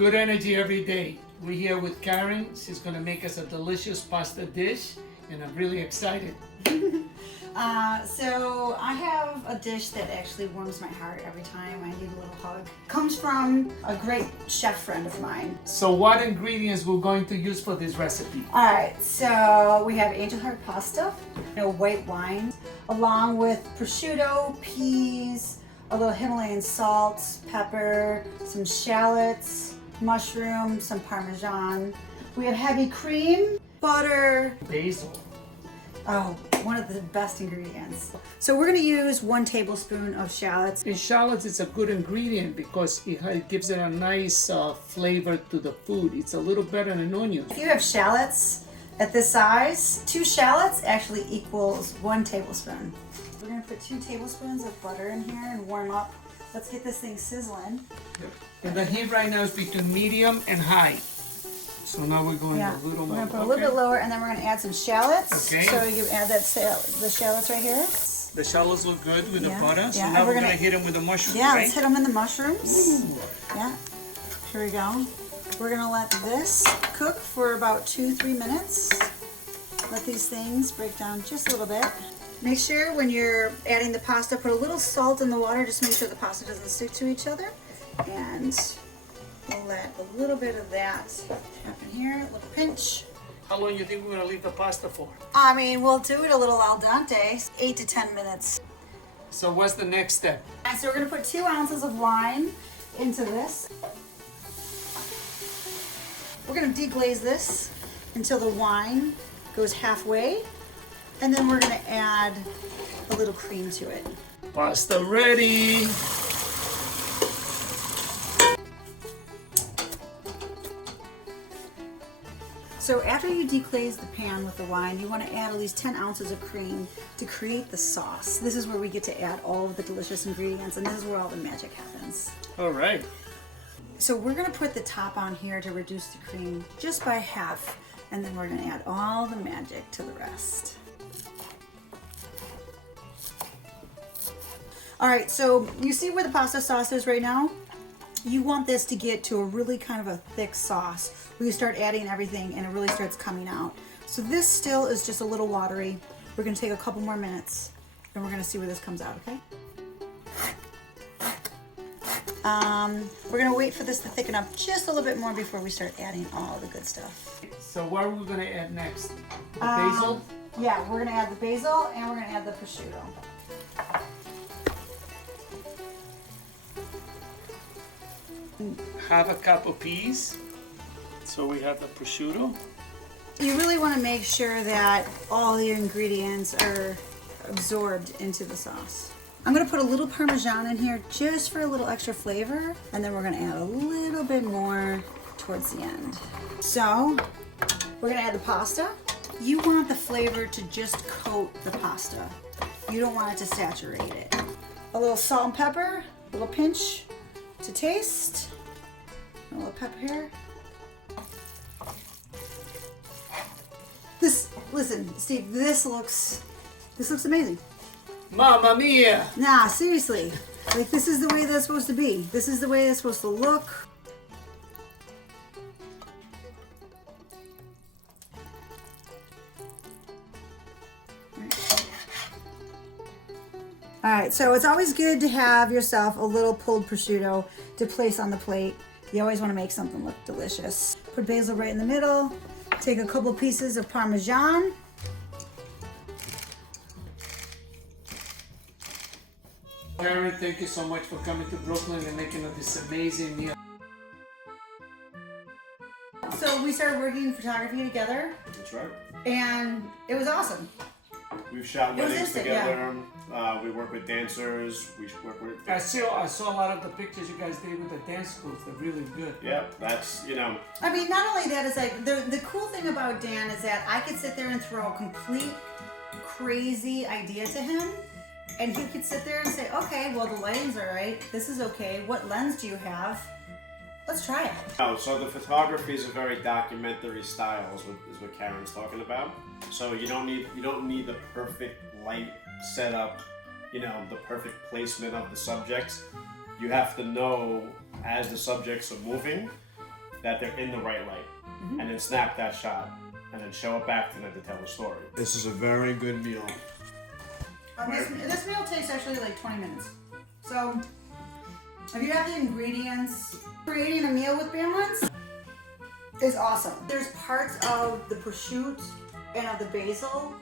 Good energy every day. We're here with Karen. She's gonna make us a delicious pasta dish, and I'm really excited. So I have a dish that actually warms my heart every time I need a little hug. Comes from a great chef friend of mine. So what ingredients we're going to use for this recipe? All right, so we have angel heart pasta, white wine, along with prosciutto, peas, a little Himalayan salt, pepper, some shallots, mushrooms, some Parmesan. We have heavy cream, butter, Basil. oh, one of the best ingredients. So we're gonna use 1 tablespoon of shallots. And shallots is a good ingredient because it gives it a nice flavor to the food. It's a little better than onions. If you have shallots at this size, 2 shallots actually equals 1 tablespoon. We're gonna put 2 tablespoons of butter in here and warm up. Let's get this thing sizzling. And the heat right now is between medium and high. So now we're going a little we're more. gonna put a little bit lower, and then we're gonna add some shallots. Okay. So you add that the shallots right here. The shallots look good with the butter. So Yeah, now and we're gonna hit them with the mushrooms, Yeah, right? let's hit them in the mushrooms. Ooh. Yeah, here we go. We're gonna let this cook for about 2-3 minutes. Let these things break down just a little bit. Make sure when you're adding the pasta, put a little salt in the water. Just make sure the pasta doesn't stick to each other. And we'll let a little bit of that happen here, a little pinch. How long do you think we're gonna leave the pasta for? I mean, we'll do it a little al dente, 8 to 10 minutes. So what's the next step? And so we're gonna put 2 ounces of wine into this. We're gonna deglaze this until the wine goes halfway, and then we're gonna add a little cream to it. Pasta ready. So after you deglaze the pan with the wine, you want to add at least 10 ounces of cream to create the sauce. This is where we get to add all of the delicious ingredients, and this is where all the magic happens. All right. So we're going to put the top on here to reduce the cream just by half, and then we're going to add all the magic to the rest. All right, so you see where the pasta sauce is right now? You want this to get to a really kind of a thick sauce where you start adding everything and it really starts coming out. So this still is just a little watery. We're gonna take a couple more minutes and we're gonna see where this comes out, okay? We're gonna wait for this to thicken up just a little bit more before we start adding all the good stuff. So what are we gonna add next? The basil? Yeah, we're gonna add the basil and we're gonna add the prosciutto. Half a cup of peas. So we have the prosciutto. You really want to make sure that all the ingredients are absorbed into the sauce. I'm going to put a little Parmesan in here just for a little extra flavor, and then we're going to add a little bit more towards the end. So we're going to add the pasta. You want the flavor to just coat the pasta. You don't want it to saturate it. A little salt and pepper, a little pinch to taste. A little pepper here. Listen, Steve, this looks amazing. Mamma mia! Nah, seriously. Like, this is the way that's supposed to be. This is the way it's supposed to look. All right, so it's always good to have yourself a little pulled prosciutto to place on the plate. You always want to make something look delicious. Put basil right in the middle. Take a couple pieces of Parmesan. Karen, thank you so much for coming to Brooklyn and making this amazing meal. So we started working photography together, That's right. and it was awesome. We've shot It was weddings instant, together. We work with dancers. We work with. I saw a lot of the pictures you guys did with the dance schools. They're really good. Yeah, that's I mean, not only that, is like the cool thing about Dan is that I could sit there and throw a complete crazy idea to him, and he could sit there and say, okay, well, the lighting's all right. This is okay. What lens do you have? Let's try it. Oh, so the photography is a very documentary style, is what Karen's talking about. So you don't need the perfect light setup, the perfect placement of the subjects. You have to know as the subjects are moving that they're in the right light, and then snap that shot, and then show it back to them to tell a story. This is a very good meal. This meal takes actually like 20 minutes. So, if you have the ingredients, creating a meal with balance is awesome. There's parts of the prosciutto and of the basil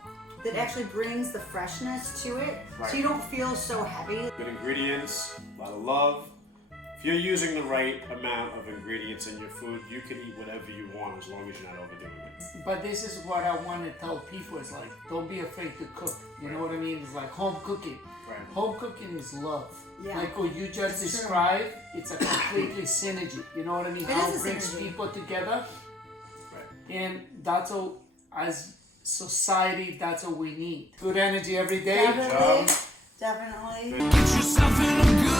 that actually brings the freshness to it, so you don't feel so heavy. Good ingredients, a lot of love. If you're using the right amount of ingredients in your food, you can eat whatever you want as long as you're not overdoing it. But this is what I want to tell people, is like, don't be afraid to cook. You know what I mean? It's like home cooking. Right. Home cooking is love. Yeah. Like what you just described, it's a completely synergy. You know what I mean? It How is it a brings synergy. people together. Right. And that's all, as society, that's what we need. Good energy every day. Definitely. Good job. Definitely. Get yourself in a good